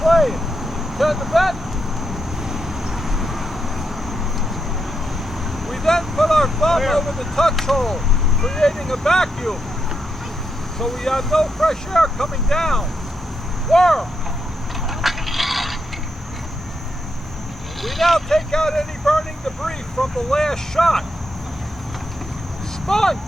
flame. Turn the vent. We then put our thumb over the touch hole, creating a vacuum. So we have no fresh air coming down. Worm. We now take out any burning debris from the last shot. Sponge.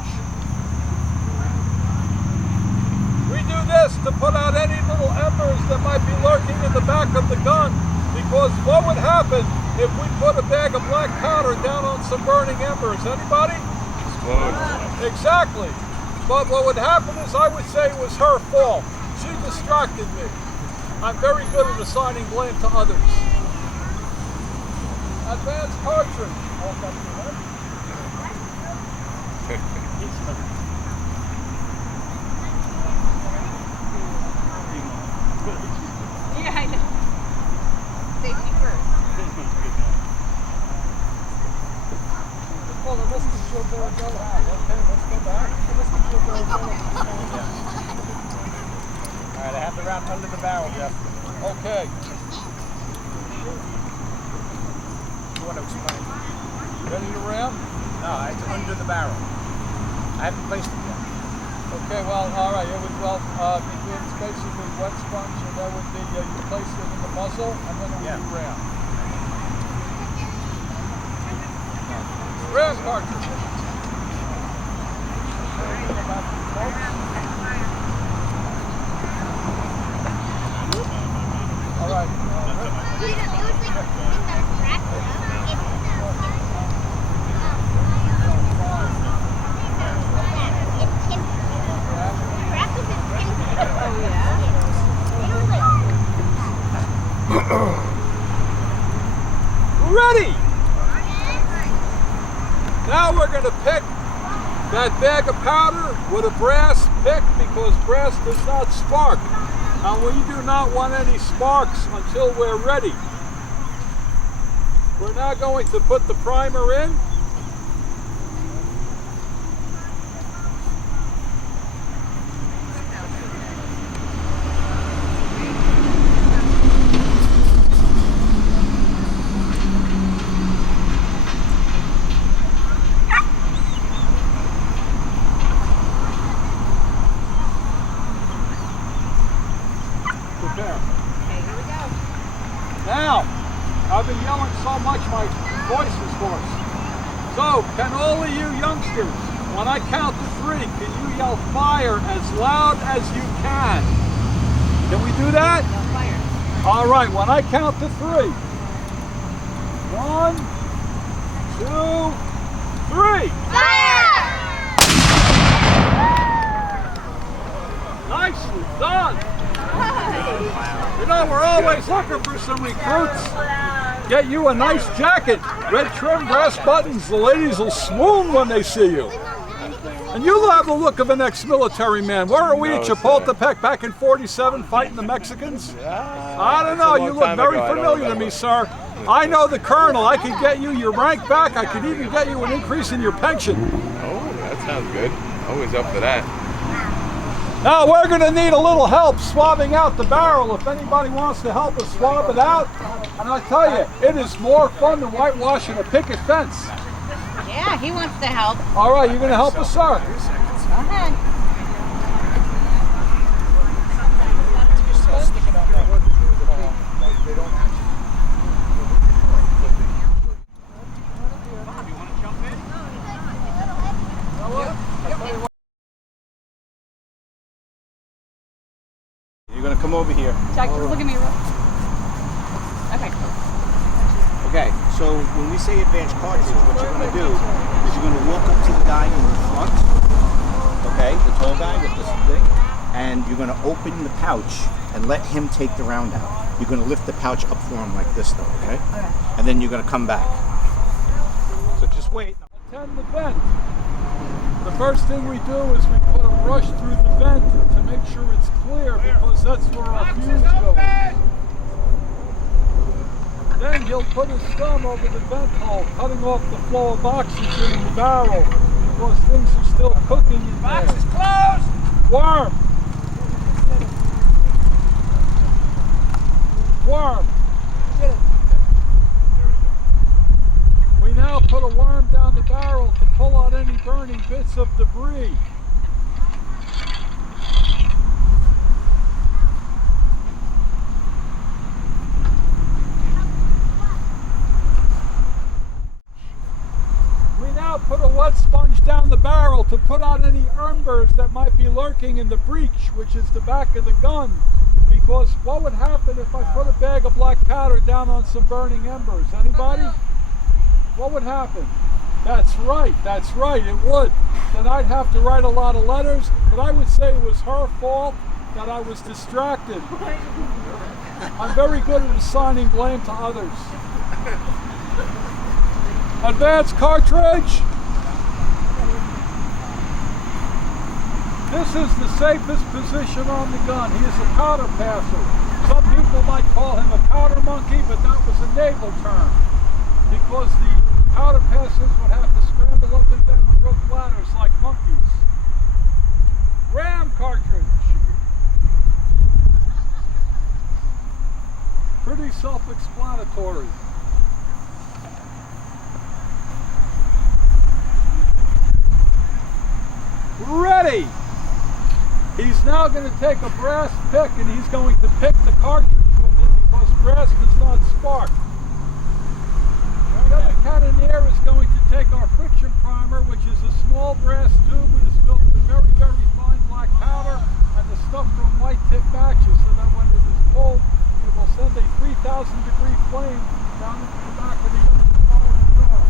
We do this to put out any little embers that might be lurking in the back of the gun, because what would happen if we put a bag of black powder down on some burning embers? Anybody? Explode. Exactly. But what would happen is I would say it was her fault. She distracted me. I'm very good at assigning blame to others. Advanced cartridge. Yeah, I know. Safety first. Well, the list is your bill go out. Okay, let's go back. The list is your bill go out. Alright, I have the round under the barrel, Jeff. Okay. You want to explain? Ready to ram? No, it's under the barrel. I haven't placed it yet. Okay, well, all right. It would, it's basically wet sponge, and that would be, you place it in the muzzle, and then it would be ram. Ram cartridge. All right. Ready! Now we're going to pick that bag of powder with a brass pick, because brass does not spark. And we do not want any sparks until we're ready. We're now going to put the primer in. Now, I've been yelling so much my voice is hoarse. So, can all of you youngsters, when I count to 3, can you yell fire as loud as you can? Can we do that? No fire. All right, when I count to 3. 1, 2, 3. Fire! Nicely done. You know, we're always looking for some recruits. Get you a nice jacket, red trim, brass buttons. The ladies will swoon when they see you. And you have the look of an ex-military man. Where are we at Chapultepec back in '47 fighting the Mexicans? I don't know. You look very familiar to me, sir. I know the colonel. I could get you your rank back. I could even get you an increase in your pension. Oh, that sounds good. Always up for that. Now we're going to need a little help swabbing out the barrel. If anybody wants to help us swab it out, and I tell you, it is more fun than whitewashing a picket fence. Yeah, he wants to help. All right, you're going to help us, sir? Go ahead. You're going to come over here. Jack, look at me. Okay. Okay, so when we say advanced cartridge, what you're going to do is you're going to walk up to the guy in the front, okay, the tall guy with this thing, and you're going to open the pouch and let him take the round out. You're going to lift the pouch up for him like this, though, okay? And then you're going to come back. So just wait. Attend the vent. The first thing we do is we put a brush through the vent to make sure it's clear, because that's where our fuse goes. Then he'll put his thumb over the vent hole, cutting off the flow of oxygen in the barrel, because things are still cooking in there. Box is closed! Worm! might be lurking in the breech, which is the back of the gun. Because what would happen if I put a bag of black powder down on some burning embers? Anybody? What would happen? That's right, it would. Then I'd have to write a lot of letters, but I would say it was her fault that I was distracted. I'm very good at assigning blame to others. Advanced cartridge. This is the safest position on the gun. He is a powder passer. Some people might call him a powder monkey, but that was a naval term. Because the powder passers would have to scramble up and down rope ladders like monkeys. Ram cartridge. Pretty self-explanatory. Ready! He's now going to take a brass pick and he's going to pick the cartridge with it because brass does not spark. The other cannoneer is going to take our friction primer, which is a small brass tube and is filled with very, very fine black powder and the stuff from white tip matches so that when it is cold, it will send a 3,000-degree flame down into the back of the gun to fire the drum.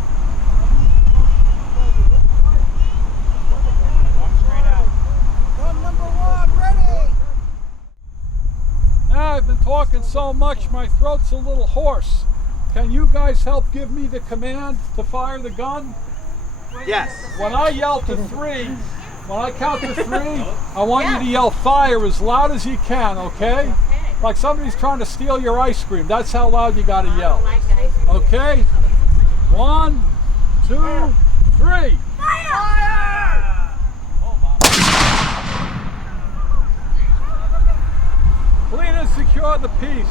Now I've been talking so much, my throat's a little hoarse. Can you guys help give me the command to fire the gun? Yes. When I yell to 3, when I count to 3, I want you to yell fire as loud as you can, okay? Like somebody's trying to steal your ice cream. That's how loud you gotta yell. Okay? 1, 2, 3. Clean and secure the piece.